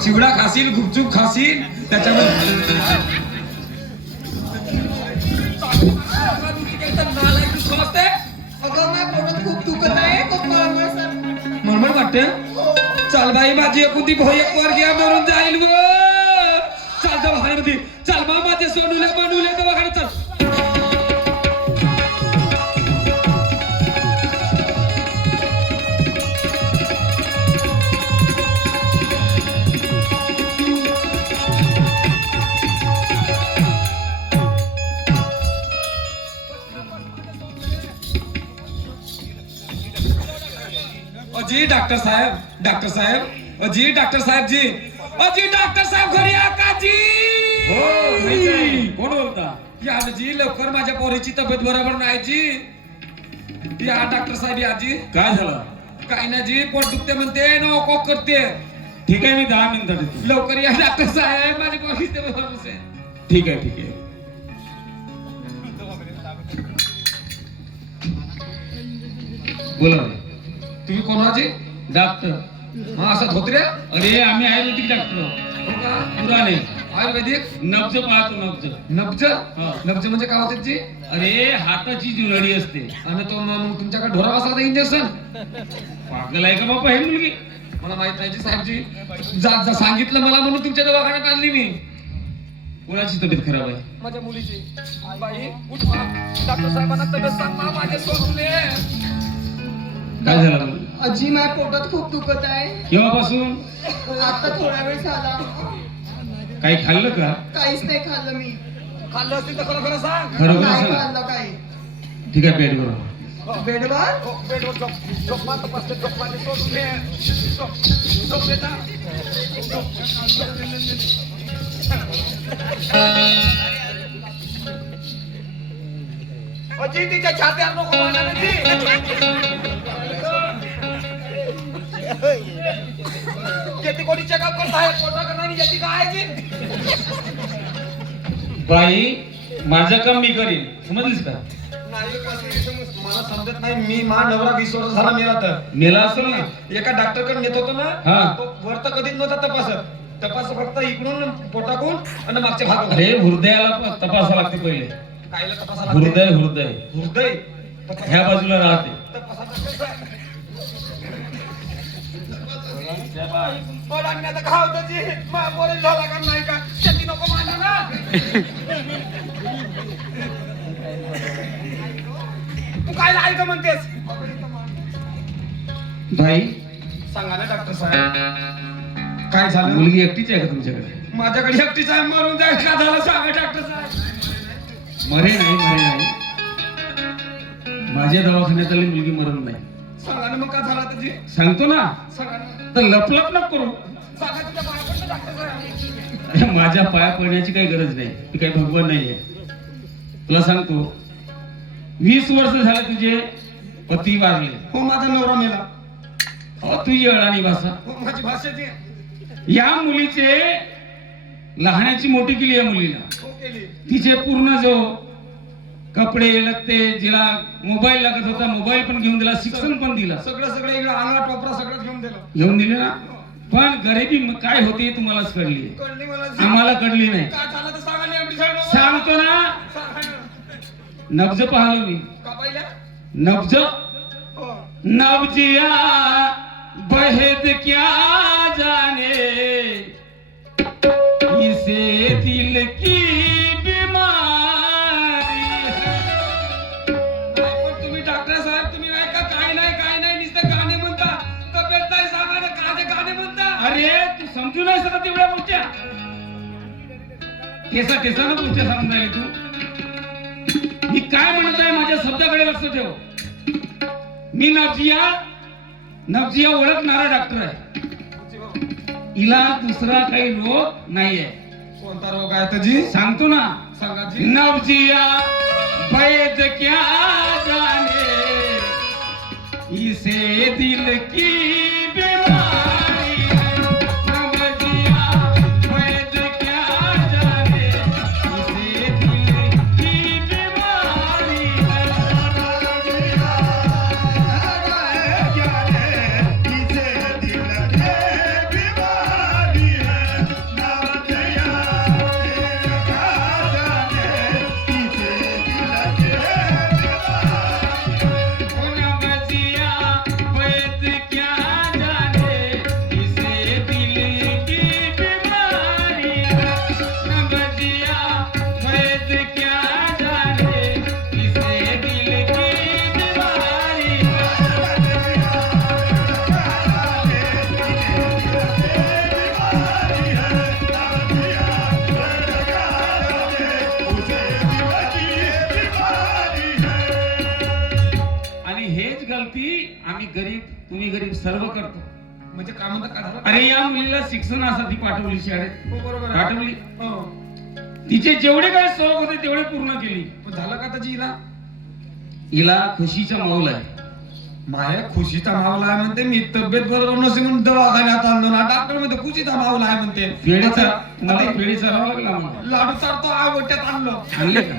चिवडा खाशील, गुपचूप खाशील, त्याच्यामध्ये अगं माझ्या पोटात खूप दुखत आहे, खूप मळमळ सर. मळमळ वाटते. चाल बाई, माझी एकुलती भाऊ एक वर घ्या, मरून जाईल व चाल दवाखान्यामध्ये. चाल बा, माझे सोडूले बनवले दवाखान्यात चाल. अजी डॉक्टर साहेब, डॉक्टर साहेब, अजी डॉक्टर साहेब जी, अजी डॉक्टर साहेब घरी या का जी? हो, कोण बोलता? या ना जी, लवकर माझ्या पोरीची तब्येत बरोबर नाही जी. या डॉक्टर साहेब या जी. काय झालं? काय ना जी, पोट दुखते म्हणते, नको करते. ठीक आहे, मी 10 मिनिटात येतो. लवकर या डॉक्टर साहेब, माझी पोरीची तब्येत बरोबर आहे. ठीक आहे, ठीक आहे. बोला. तुम्ही कोण आजी? डॉक्टर. हा असं धोत्र्या? अरे आम्ही आयुर्वेदिक डॉक्टर हो का? पुराणे. आयुर्वेदिक नब्ज पाहतो, नब्ज. नब्ज. हा. नब्ज म्हणजे काय होते जी? अरे हाताची जी नळी असते. आणि तो मग तुमच्याकडे ढोरा बसला इंजेक्शन? पागल आहे का बाबा हे मुलगी? मला माहित नाही जी साहेबजी. जा सांगितलं मला म्हणून तुमच्या दवाखान्यात आणली मी. कोणाची तब्येत खराब आहे? माझ्या मुलीची. बाई उठ बा. डॉक्टर साहेबांना तब्येत सांग बा, माझ्या सोडूले. काय झालं मुली? आजी माझ्या पोटात खूप दुखत आहे. केव्हापासून? आता थोडा वेळ झाला. काही खाल्लं का? काहीच नाही खाल्लं मी. खाल्लं असतील तर खरं खरं सांग. खरं नाही सांग. खाल्लं काही. ठीक आहे, पेट बरोबर. बेडवर बेडवर झोप. झोप मात बसते, झोप माझे सोडूले. झोप. झोप बेटा. अजी तिच्या छात्यावर नको माना ना जी. येते कोणी चेकअप करत आहे, पोटा करणार येते काय जी? बाई, माझं काम मी करीन, समजलीस का? नाही मला समजत नाही. मी मा नवरा 20 वर्ष झाला मेला तर. मेला असेल ना? एका डॉक्टर कडे नेत होतो ना, हा. तो वर तर कधीच नव्हता तपासत. तपास फक्त इकडून पोटाकून आणि मागच्या भागात. अरे हृदयाला तपासा लागते पहिले. कायला तपासा लागते? हृदय हृदय हृदय ह्या बाजूला राहते. आता काय होतं जी? मा पोरे झाला का नाही का? शेती नको माना ना. तू काय ऐक म्हणतेस? भाई, सांगा ना डॉक्टर साहेब, काय झालं? मुलगी एकटीच आहे का तुमच्याकडे? माझ्याकडे एकटीच आहे, मरून जाईल का झालं सांगा डॉक्टर साहेब. मरे नाही, मरे नाही. माझ्या दवाखान्यात आली मुलगी मरण नाही. सांगा ना मग काय झालं आता जी? सांगतो ना, सांगा ना. तर लपलप नको करू. सांगा तुझ्या बाळाकडनं डॉक्टर साहेब. अरे माझ्या पाया पडण्याची काही गरज नाही. मी काही भगवान नाहीये. तुला सांगतो, 20 वर्ष झाले तुझे पती वारले. हो माझा नवरा मेला. हो तुझी अळाणी भाषा. हो माझी भाषेची. या मुलीचे लहानाची मोठी केली या मुलीला. हो केली. तिचे पूर्ण जो कपडे लत्ते, जिला मोबाईल लागत होता मोबाईल पण घेऊन दिला, शिक्षण पण दिला, सगळं इकडे आणला टोपरा सगळं घेऊन दिलं. घेऊन दिले ना. पण गरिबी काय होती तुम्हालाच कळली, कळली मला जी. आम्हाला कळली नाही. काय झालं तर सांगा ना एवढी साईड. सांगतो ना, सांगा ना. नब्ज पाहिलं मी. का पहिल्या? नब्ज हो. नब्जिया बहेद क्या जाने इसे दिल की बीमारी है. पण तुम्ही डॉक्टर साहेब तुम्ही ऐका, काय नाही नुसतं गाणे म्हणता. तब्येत नाही सांगा ना, काय गाणे म्हणता. अरे तू समजू नाही शकत एवढ्या गोष्टी. टेसानं गोष्टी सांगून राहिली तू. मी काय म्हणत आहे माझ्या शब्दाकडे लक्ष ठेव. मी नब्जिया ओळखणारा डॉक्टर आहे. हिला दुसरा काही रोग नाहीये. कोणता रोग आहे तर जी? सांगतो ना, सांगा जी. नब्जिया बैद क्या जाने इसे दिल की बीमारी है. नब्जिया बैद क्या जाने इसे दिल की बीमारी है. इसे दिल की बीमारी है. मी गरीब सर्व करतो. म्हणजे काय म्हणता काय झालं? अरे या मुलीला शिक्षणासाठी पाठवली शाळेत, हो, बरोबर आहे. पाठवली. हो. तिचे जेवढे काही शौक होते तेवढे पूर्ण केली. पण झालं का त्याची हिला? हिला खुशीचा माऊल आहे. माया खुशीचा मावला आहे म्हणते. मी तब्येत बरोबर नसे म्हणून दवाखान्यात आणलो ना. डॉक्टर म्हणते खुशीचा मावला आहे म्हणते. पेढीचा आता मला पेढीचा राहावा लागला म्हणून. लाडू चालतो आवट्यात आणलो. आणले का?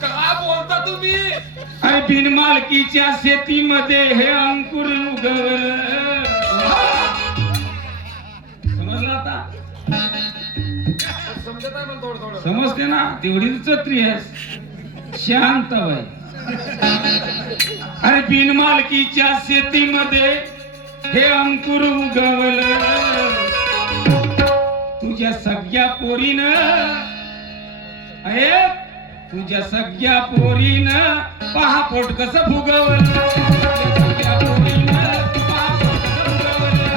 काय बोलता तुम्ही? अरे बिनमालकीच्या शेतीमध्ये हे अंकुर उगवलं. समजलं आता? समजत आहे मला थोडं थोडं. समजते ना? तेवढीच चत्री आहेस, शांत बाई. अरे बिनमालकीच्या शेतीमध्ये हे अंकुर उगवलं. तुझ्या सगळ्या पोरीनं, अरे तुझ्या सगळ्या पोरीनं पहा पोट कसं फुगवलं. सगळ्या पोरीनं पहा पोट कसं फुगवलं.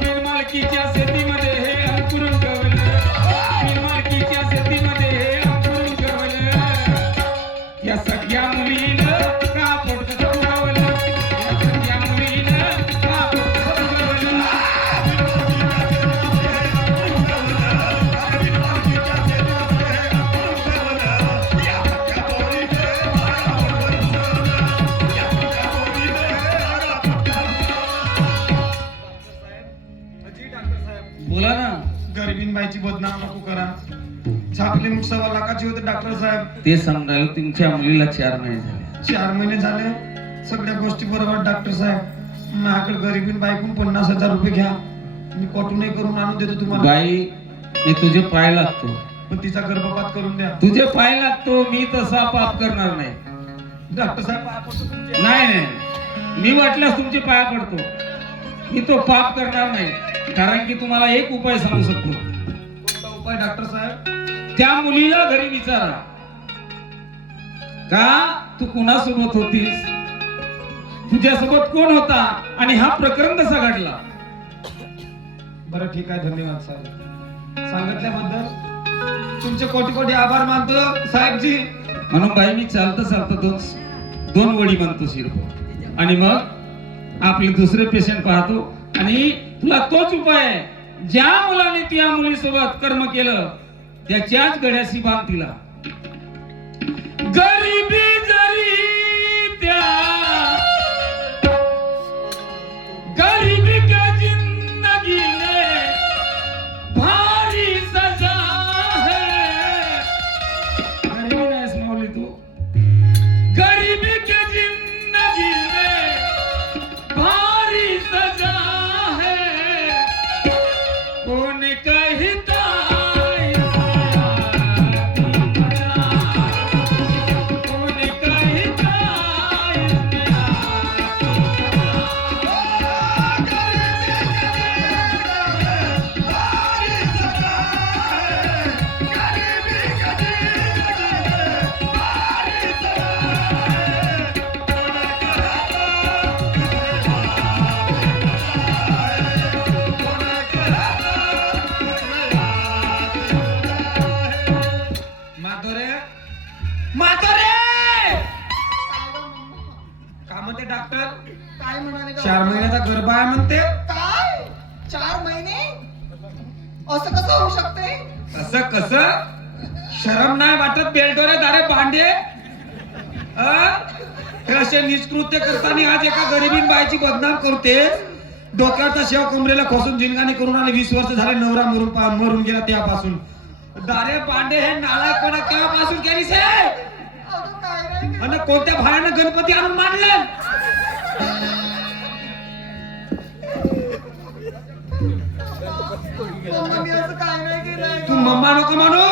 बिनमालकीच्या शेतीमध्ये हे अंकुर उगवलं. बिनमालकीच्या शेतीमध्ये हे अंकुर उगवलं. या सगळ्या मुलीनं का पोट कसं फुगवलं. या सगळ्या मुलीनं का पोट कसं फुगवलं. जी डॉक्टर साहेब, बोला ना. गरीबीन बाईची बदनाम नको करा. छापली मुठ 1.25 लाखाची होते डॉक्टर साहेब. ते समजायला तुमच्या मुलीला 4 महिने झाले. 4 महिने झाले. सगळ्या गोष्टी बरोबर डॉक्टर साहेब. माझ्याकडे गरीबीन बाईकून 50,000 रुपये घ्या. मी कॉटूनही करून आणून देतो तुम्हाला. बाई मी तुझे पाय लागतो. पण तिचा गर्भपात करून द्या. तुझे पाय लागतो. मी तसा पाप करणार नाही. डॉक्टर साहेब पाया पडतो तुमचे. नाही, मी वाटल्यास तुमचे पाया पडतो. मी तो पाप करणार नाही. कारण की तुम्हाला एक उपाय सांगू शकतो. कोणता उपाय डॉक्टर साहेब? त्या मुलीला घरी विचारा का तू कुणासोबत होतीस, तुझ्यासोबत कोण होता आणि हा प्रकरण कसा घडला. बरं ठीक आहे. धन्यवाद साहेब सांगितल्याबद्दल. तुमचे कोटी कोटी आभार मानतो साहेबजी. म्हणून बाई मी चालता चालता दोन वडी म्हणतो शिरपो आणि मग आपले दुसरे पेशंट पाहतो. आणि तुला तोच उपाय आहे. ज्या मुलाने त्या मुलीसोबत कर्म केलं त्याच्याच गड्याशी बांध तिला. गरीबी जरी त्या गरीबी के जिंदगी में भारी सजा है. गरीबी नाहीस माऊली तू. गरीबी के जिंदगी में भारी सजा है. कौन कहता कौन कहता माधुरे माधुरे का म्हणते डॉक्टर? काय म्हणाले 4 महिन्याचा गर्भ आहे म्हणते. काय 4 महिने? असं कसं होऊ शकते? असं कसं? शरम नाही वाटत बेलडोरे दारे भांडे? हे असे निष्कृत्य करताना आज एका गरीबीन बाईची बदनाम करते. डोक्याचा शेव कमरेला खोसून जिंगाणी करून आणि 20 वर्ष झाले नवरा मरून गेला त्यापासून. दारे पांडे हे नालायकपणा केव्हापासून केलीस हे? अगं काय नाही केलं. आणि कोणत्या भाड्यानं गणपती आणून मांडले? मम्मा, मी असं काय नाही केलंय तू मम्मा नको म्हणू.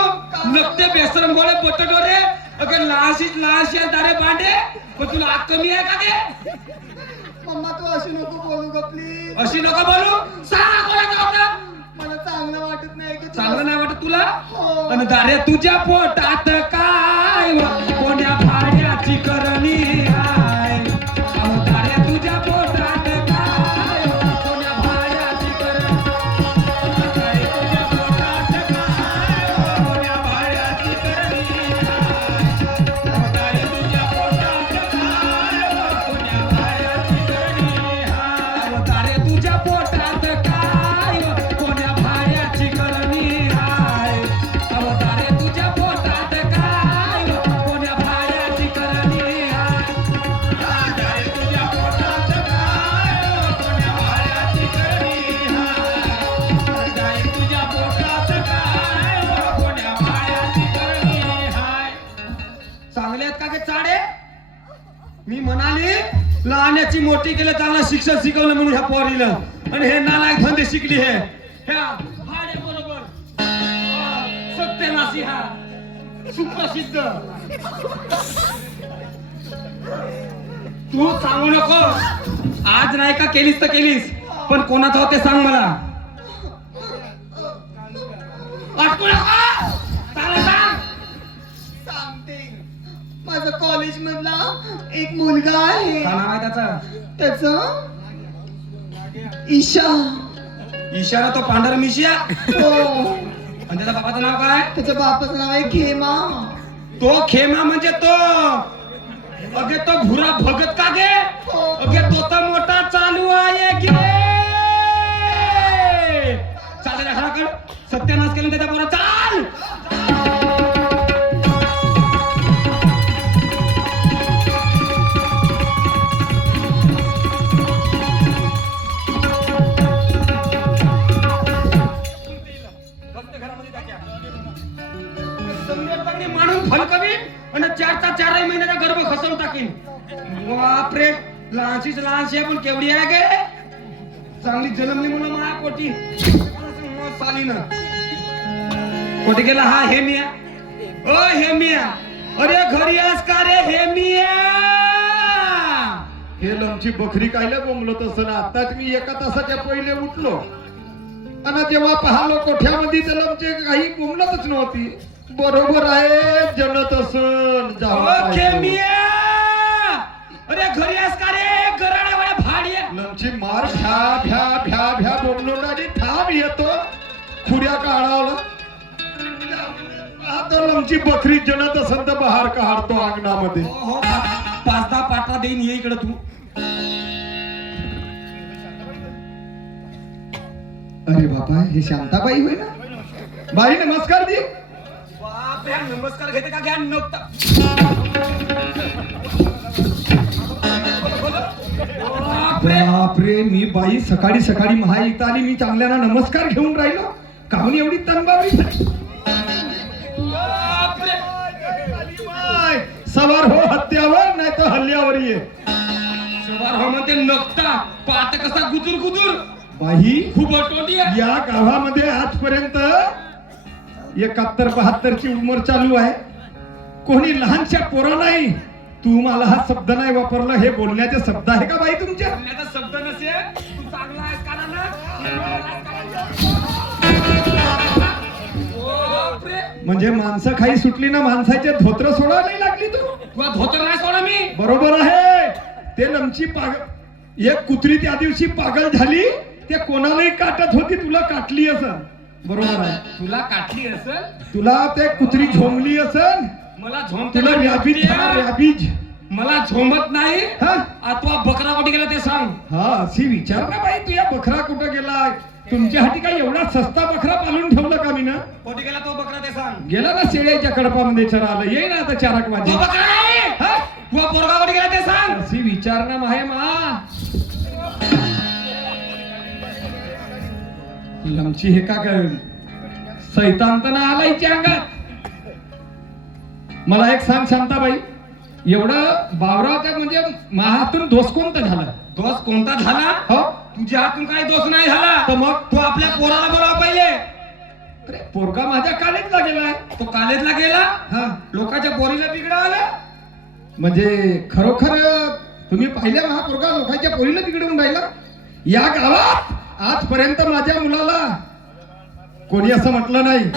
नकटे बेसरम गोळे बटडोरे अगं लहाशी दारे पांडे. पण तुला आग कमी आहे का गे? मम्मा, तू अशी नको बोलू ग प्लीज. अशी नको बोलू. सांग कोणाचं होतं? मला चांगलं वाटत नाही की चांगलं नाही वाटत तुला? हो. आणि दारे तुझ्या पोटात काय कोण्या भाड्याची करणी आहे. अहो दारे तुझ्या पोटात काय मी म्हणाली लहानाची मोठी केलं, चांगला शिक्षण शिकवलं म्हणून ह्या पोरीला, आणि हे नालायक धंदे शिकली हे ह्या बरोबर सत्यनाशी हा सुप्रसिद्ध. तू सांगू नको, आज नाही का केलीस तर केलीस, पण कोणाचं होते सांग मला. अटकू नका, चांगलं सांग. सांगते. माझा कॉलेज मधला एक मुलगा आहे. काय नाव आहे त्याचं? त्याचं ईशा. इशारा तो पांढरा मिशिया. हो. आणि त्याच्या बाबाचं नाव काय? त्याच्या बापाचं नाव आहे खेमा. तो खेमा म्हणजे तो अगे तो भुरा भगत का गे? अगे तो तर मोठा चालू आहे गे. चाल त्या घराकडे, सत्यानाश केलं त्याच्या पोरा. चाल. माणूस फलकवी आणि 4 महिन्याचा गर्भ खसवून टाकीन. बापरे, लहानशीच लहानशी आहे पण केवढी आहे गे. चांगली जन्मली म्हणून माझ्या पोटी चालीनं कोटी गेला. हा हे मिया, ओ हे मिया, अरे घरी आहेस का रे हे मिया? हे लमची बकरी कायला बोंबलत असं. आताच मी 1 तासाच्या पहिले उठलो आणि जेव्हा पाहलो कोठ्यामध्ये तर लमचे काही बोंबलतच नव्हती. बरोबर आहे, जनत असन ओ खेमिया, अरे घरी आहेस का रे गराड्या वाड्या भाड्या? लमची मार भ्या भ्या भ्या भ्या बोंबलो आणि थांब येतो खुड्या काढावला. आता लमची बकरी जनत असन तर बाहेर काढतो अंगणामध्ये. हो 5-10 पाटला देईन, ये इकडे तू. अरे बाबा, हे शांताबाई होय ना? बाई नमस्कार दी. बापरे, नमस्कार घेते का? घ्या नव्हता. बापरे, मी बाई सकाळी सकाळी महायुक्त आली, मी चांगल्याना नमस्कार घेऊन राहिलो, काहून एवढी तनबावरी झाली? सवार हो हत्यावर, नाही तर हल्ल्यावर ये. सवार हो म्हणते नकता, पाट कसा गुजूर गुजूर. बाई, खूप अटोटी आहे. या गावामध्ये आजपर्यंत 71-72 ची उमर चालू आहे. कोणी लहानशा पोरा नाही. तू मला हा शब्द नाही वापरला, हे बोलण्याचे शब्द आहे का बाई तुमच्या? बोलण्याचा शब्द नसेल, तू चांगला आहेस का ना? बापरे, म्हणजे माणसं काही सुटली ना, माणसाचे धोत्र सोडायला नाही लागली तू. तुला धोतर नाही सोडा मी. बरोबर आहे. ते लमची पागल, एक कुत्री त्या दिवशी पागल झाली, ते कोणालाही काटत होती, तुला काटली असं. बरोबर आहे. तुला काटली असेल, तुला ते कुत्री झोंबली असन, मला झोमते. तुला रॅबीज झाला, रॅबीज. मला झोमत नाही. हा आता बकरा कुठे गेला ते सांग. हा, अशी विचार ना बाई, तू या बकरा कुठं गेलाय? तुमच्यासाठी काही एवढा सस्ता बकरा पालून ठेवला का मी ना? कुठे गेला तो बकरा ते सांग. गेला ना शेळ्याच्या कडपामध्ये चराला, ये ना आता 4 वाजे. तो बकरा नाही. हा? तुला पोरगा कुठे गेला ते सांग. अशी विचार ना माहे मा. लमची हे का काय सैतान तर ना आलायच्या अंगात. मला एक सांग शांताबाई, एवढं बावराच्या म्हणजे महातून दोष कोणता झाला? दोष कोणता झाला? हो, तुझ्या हातून काही दोष नाही झाला. तर मग तू आपल्या पोराला बोलाव पहिले. अरे, पोरगा माझ्या कॉलेजला गेलाय. तो कॉलेजला गेला, हा, लोकांच्या पोरीला बिघडवलं. म्हणजे खरोखर तुम्ही पाहिल्या हा पोरगा लोकांच्या पोरीला बिघडवून राहिला. या गावात आजपर्यंत माझ्या मुलाला कोणी असं म्हटलं नाही.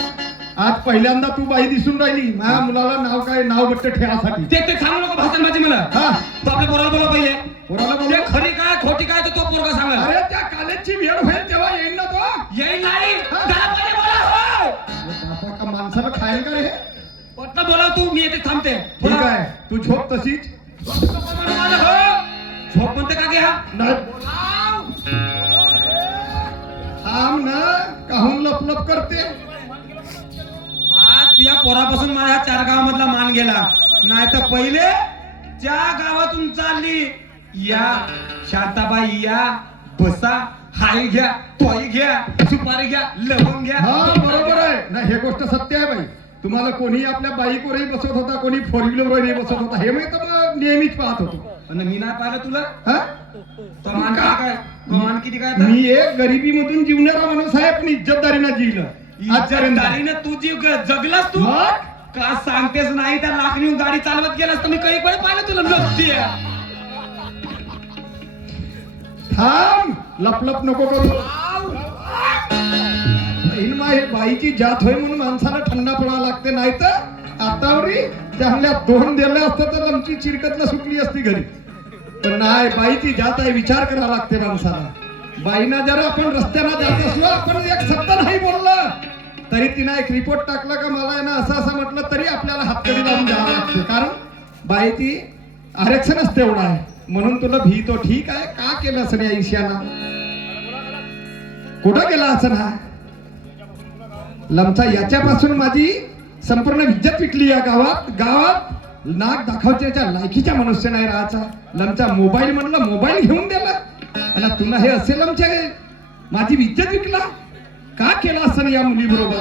आज पहिल्यांदा तू बाई दिसून राहिली. माझ्या मुलाला नाव काय, नाव बट्ट ठेवासाठी. ते सांगू नको भाषण माझी मला. हा, तू आपल्या पोराला बोलाव पहिले. पोराला ते बोल. खरी काय खोटी काय तर तो पोरगा सांगा. अरे, त्या कॉलेजची वेळ होईल तेव्हा येईन ना तो. येईल नाही. हा. त्याला पहिले बोलाव. बापा, का माणसाला खायला का रे? पटलं बोलाव तू, मी येते थांबते. ठीक आहे, तू झोप तशीच. झोप म्हणते का घ्या. नाही, थांब ना, काहून लपलप करते. आज तुझ्या पोरापासून माझ्या 4 गावामधला मान गेला. नाही तर पहिले ज्या गावातून चालली, या शांताबाई या, बसा, हाई घ्या, तोई घ्या, सुपारी घ्या, लवंग घ्या. हा, बरोबर आहे ना, हे गोष्ट सत्य आहे बाई. तुम्हाला कोणी आपल्या बाईकवरही बसवत होता, कोणी 4 व्हीलरवरही बसवत होता, हे माहित नेहमीच पाहत होतो. आणि मी नाही पाहिलं तुला. हा? प्रमाण का? काय प्रमाण किती काय आता? मी एक गरिबीमधून जीवणारा माणूस आहे, पण इज्जतदारीनं जिंकलं आजपर्यंत. इज्जतदारीनं तू जीव जगलास तू. मग? का सांगतेस नाही त्या लाखनी गाडी चालवत गेलास तर मी काही वेळ पाहिलं तुला नसती. थांब, लपलप नको करू. हिनमा हे बाईची जात होय म्हणून माणसाला थंडा पडावा लागते, नाही तर आतावरी चांगल्या 2 दिल्या असतं तर आमची चिरकतला सुटली असती घरी. पण नाही, बाईची जात आहे, विचार करावा लागते माणसाला. बाईना जरा आपण रस्त्याला जात असलो, आपण एक शब्द नाही बोललं तरी तिनं एक रिपोर्ट टाकला का मला आहे ना असं असं म्हटलं तरी आपल्याला हातकडी लावून द्यावं लागते. कारण बाईची आरक्षणच तेवढं आहे. म्हणून तुला भीतो. ठीक आहे, का केलं असं या ईशाना? कुठं गेला असं ना लमचा? याच्यापासून माझी संपूर्ण इज्जत विकली या गावात. गावात नाक दाखवण्याच्या लायकीच्या मनुष्य नाही राहायचा. लमचा मोबाईल म्हणलं, मोबाईल घेऊन दिला. आणि तुला हे असेल आमच्या माझी इज्जत विकला. का केला असं या मुली बरोबर?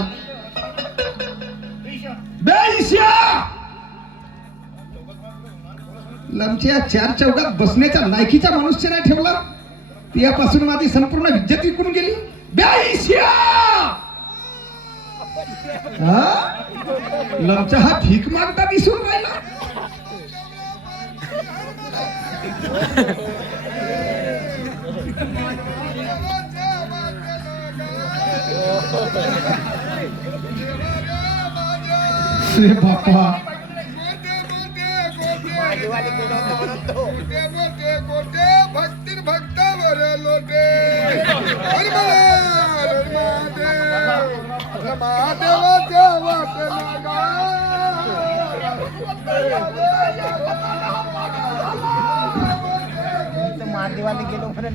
लमच्या 4 चौकात बसण्याच्या लायकीचा मनुष्य नाही ठेवला. त्यापासून माझी संपूर्ण इज्जत विकून गेली. लमचा हा भीक मागता दिसून राहिला. अरे बापा, महादेवाला गेलो म्हणून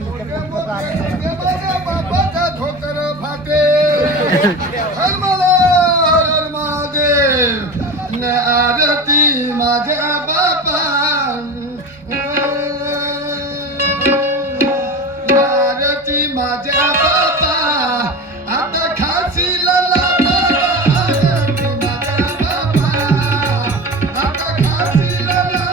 बापाचा धोतर फाटे आरती माझ्या बापा, आरती माझ्या बापा, आता खासी लला आरती माझ्या बापा, आता खासी लला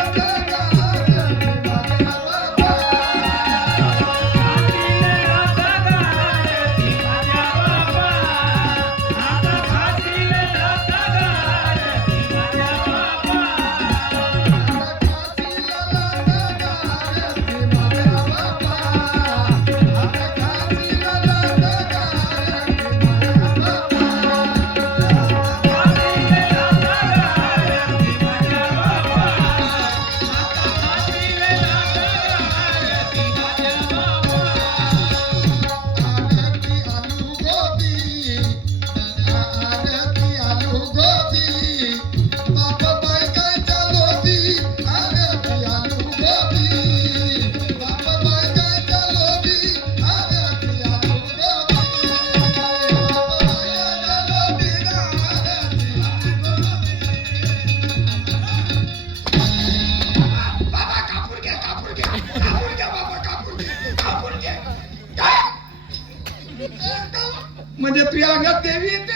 म्हणजे तुझ्या अंगात देवी येते.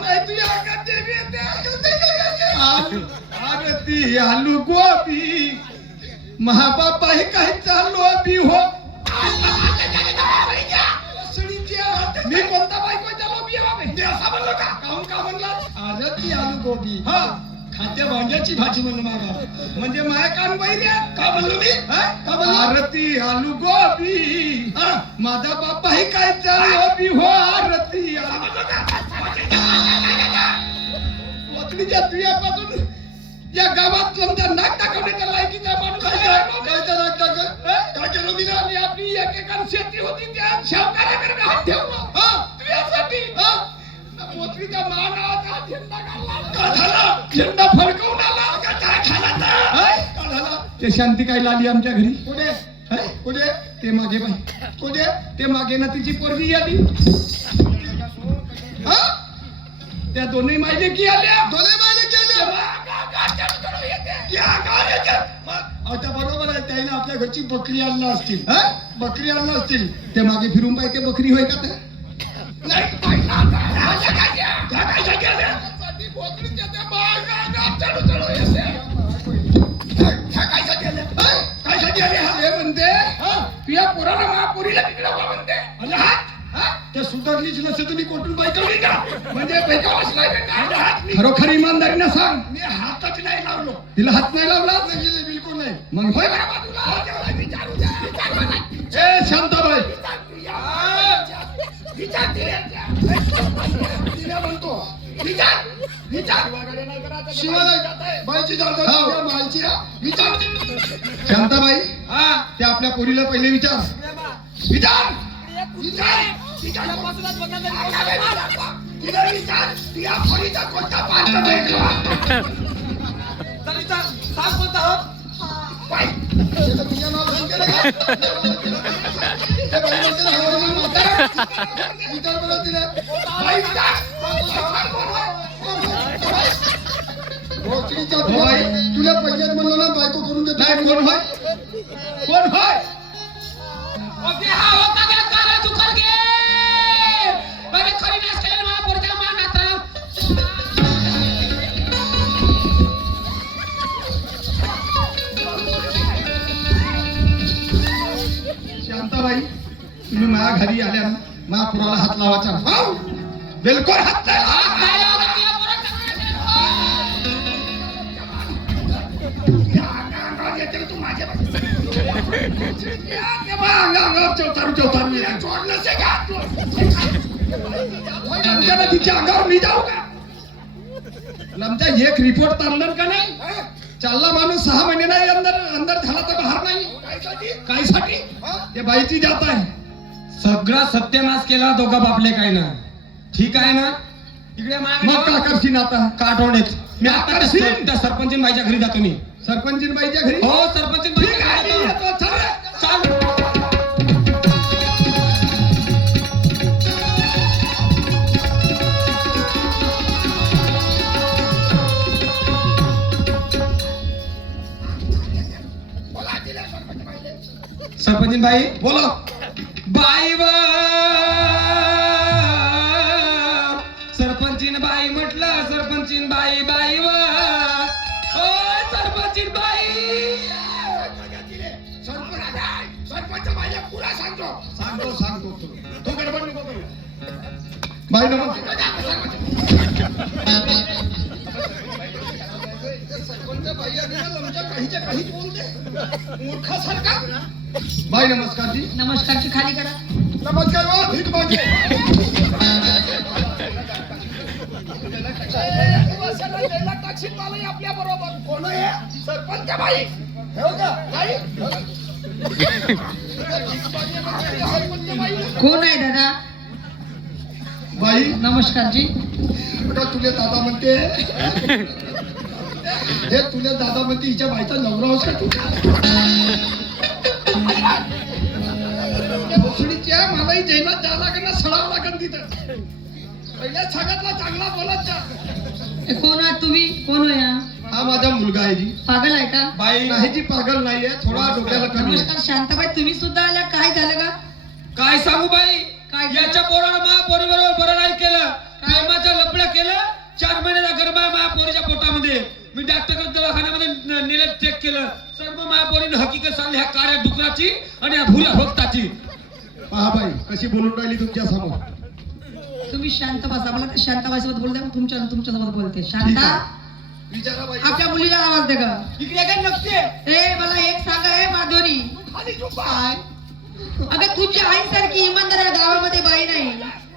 नाही तुझ्या अंगात देवी येते. आरती आलू गोबी महाबापा हे काय चालू बी हो. मी कोणता बायकोचा लोभी आहे असं म्हणलो का? काहून का म्हणला? आरती आलू गोबी हा खाद्य वांग्याची भाजी म्हणून मागा. म्हणजे माया कान बाई रे का म्हणलो मी? का म्हणलो? आरती आलू गोबी माझा बापा हे काय चालू बी हो. आरती वचडीच्या तुझ्यापासून या गावात समजा नाक दाखवण्याच्या लायकीचा माणूस नाक दाखव. काय केलं मी ना? मी आपली एकेकार शेती होती त्या शावकाराकडे हात ठेवलो तुझ्यासाठी. मोचरीच्या महानावाचा झेंडा काढला. झेंडा फडकवून आला. काय झाला? ते शांती काय लाली आमच्या घरी. कुठे कुठे? ते मागे बाई. कुठे? ते मागे ना तिची पोरगी आली. त्या दोन्ही मायले की आल्या. दोन्ही मायले केल्या. आता बरोबर आहे. त्याने आपल्या घरची बकरी आणला असतील. बकरी आणला असतील. ते मागे फिरून पाहिजे बकरी होय का? ते नाही म्हणते माझ्या हात ते सुधारलीच नसते तुम्ही कोठून बायकवली का म्हणजे बायकावाच नाही भेटणार. खरोखर इमानदारीने सांग. मी हातच नाही लावलो. तिला हात नाही लावला बिलकुल नाही. मग होय बाबा तुला विचारू द्या. ए शांताबाई शांताबाई ते आपल्या पोरीला पहिले विचार विचार कोणता तुला पहिल्यात म्हणलं ना बायको करून देत नाही. कोण होय कोण होय शांताबाई तुम्ही माझ्या घरी आल्या ना महापुराला हात लावायचा. बिलकुल हात नाही. तिच्या अंगावर मी जाऊ का लमचा एक रिपोर्ट ताणणार का नाही. चालला माणूस 6 महिने नाही अंदर अंदर झाला तर बाहेर नाही. काय साठी ते बाईची जात आहे. सगळा सत्यानाश केला दोघा बापले काय ना. ठीक आहे ना. इकडे मग का करशील आता काठवणेत मी आता त्या सरपंच बाईच्या घरी जातो. मी सरपंच बाईच्या घरी. हो सरपंच बाईच्या घरी जातो. चाल. सरपंच बाई बोला. बाई व सरपंचीन बाई म्हटलं. सरपंचीन बाई बाई व ओ सरपंचीन बाई. सरपंच माझ्या पुरा सांगतो तू गडबड नको करू. बाई नमस्कार. सरपंच बाई काहीच्या काहीच बोलते मूर्खासारखा. बाई नमस्कार जी. नमस्कारची खाली करा. नमस्कार वा भीक मागे. आपल्या बरोबर कोण आहे सरपंच बाई हो का बाई. कोण आहे दादा. बाई नमस्कार जी. तुले दादा म्हणते हे तुले दादा म्हणते हिच्या बाईचा नवरा होस का तू. भोसडीच्या मलाही जैनात जावं लागेल ना सडावं लागेल तिथं. पहिल्या सांगितला चांगला बोलत जा. कोण आहात तुम्ही. कोण आहे हा माझा मुलगा आहे जी. पागल आहे का. बाई नाही जी पागल नाहीये. थोडा डोक्याला कमी आहे. नमस्कार शांताबाई तुम्ही सुद्धा आल्या. काय झालं का. काय सांगू बाई. काय याच्या पोरानं महापोरी बरोबर बरं नाही केलं. प्रेमाचं लपडं केलं. 4 महिन्याचा गर्भ आहे महापोरीच्या पोटामध्ये. मी डॉक्टरकडे दवाखान्यामध्ये नेलं चेक केलं. सर्व महापोरीने हकीकत सांगली ह्या कार्या डुकराची आणि ह्या भुल्या भक्ताची. पहा बाई कशी बोलून राहिली तुमच्या समोर. तुम्ही शांत बसा. मला त्या शांताबाईसोबत बोलते मग तुमच्यासोबत बोलते. ठीक शांता आहे. विचारा बाई. आपल्या मुलीला आवाज दे ग. इकडे काय नसते. ए मला एक सांगा. ए माधुरी काय. अगं तुझी आईसारखी इमानदार या गावामध्ये बाई नाही.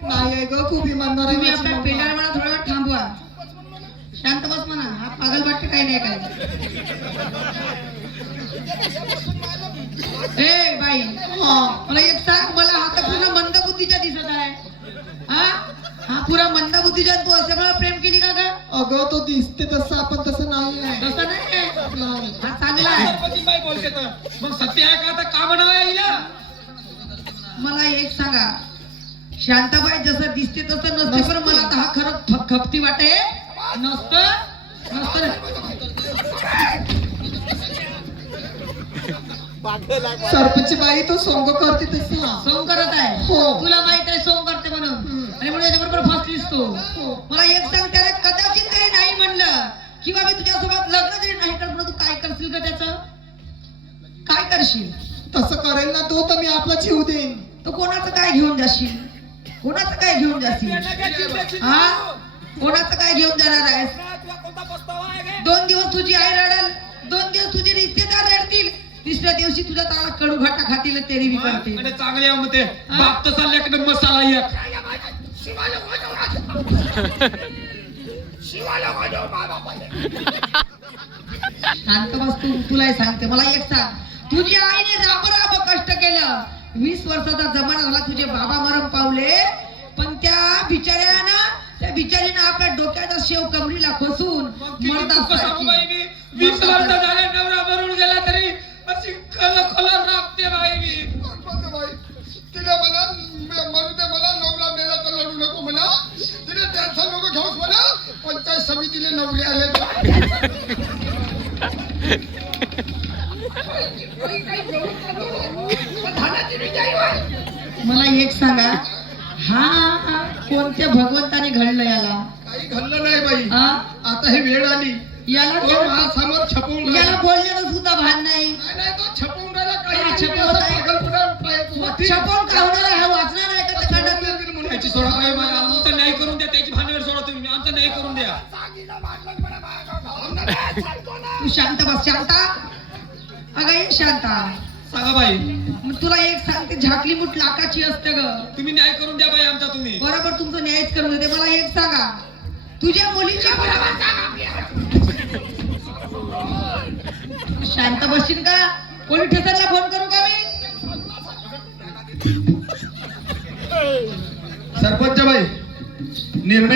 नाही ग खूप इमानदार आहे तुम्ही माझी आपल्या मम्मा. पेंडाला म्हणा थोडा वेळ थांबवा. शांत बस म्हणा. हा पागल वाटते काही नाही काय. ए बाई मला एक सांग. मला हा तर पुन्हा मंदबुद्धीचा दिसत आहे. हा पुरा मंदबुद्धीचा. तू असे मला प्रेम केली का ग. अगं तो दिसते तसं आपण तसं नाही आहे. तसं नाही आहे. नाही. हा चांगला आहे. सरपंच बाई बोलते तर मग सत्य आहे का. आता का म्हणावं हिला. मला एक सांगा. शांताबाई जसं दिसते तसं नसते. पण मला आता हा खरं खपती वाटे. नसतं सरपंच बाई तो सोंग करते तसं. सोंग करत आहे. हो. तुला माहित आहे सोंग करते म्हणून. आणि म्हणून याच्याबरोबर फसलीस तू. मला एक सांग. त्याला कदाचित तरी नाही म्हणलं किंवा मी तुझ्यासोबत लग्न जरी नाही करत तू काय करशील का. त्याचं काय करशील. तसं करेल ना तो तर मी आपला जीव देईन. तो कोणाचं काय घेऊन जाशील? कोणाचं काय घेऊन जाशील? हा, कोणाचं काय घेऊन जाणार आहेस? 2 दिवस तुझी आई रडल, 2 दिवस तुझे रिश्तेदार रडतील, तिसऱ्या दिवशी तुझा चांगला कडू घाटा खातील, तेरी बी करतील. म्हणजे चांगले म्हणते बाप तर चालले की मसाला एक शांत बस तू. तुलाही सांगते, मला एक सांग, तुझ्या आईने राब राब कष्ट केलं, 20 वर्षाचा जमाना झाला, तुझे बाबा मरण पावले, पण त्या बिचारीनं आपल्या डोक्याचा शेव कमरीला खोसून सांगू बाई मी 20 वर्ष झाले नवरा मरून गेला तरी अशी खलखल राबते बाई मी. तिला म्हणा मरू दे, मला नवरा मेला तर लढू नको म्हणा, तिने टेन्शन नको घेऊस म्हणा, पंचायत समितीले नवरे आले. मला एक सांगा, हा कोणत्या भगवंताने घडलं याला? काही घडलं नाही बाई, हा? आता ही वेळ आली. याला तो महासमोर छपवून याला राहिला. बोलण्याचं सुद्धा भान नाही. नाही, तो छपवून राहिला. काय काही छपवून असं राहिला? पागलपणा पाय- छपवून का होणार आहे? हा वाचणार आहे का त्या खंडातलं? त्याची सोडा बाई, मला आमचं न्याय करून द्या, त्याची भांडवल सोडा तुम्ही, आमचा न्याय करून द्या. तू शांत बस, शांता. अगं ये शांता, सांगा बाई, मग तुला एक सांगते, झाकली मुठ लाखाची असते ग. तुम्ही न्याय करून द्या बाई आमचा तुम्ही. बरोबर तुमचं न्यायच करून देते. मला एक सांगा, तुझ्या मुलीची शांत बसशील का? पोलीस स्टेशनला फोन करू का मी? सरपंच बाई निर्णय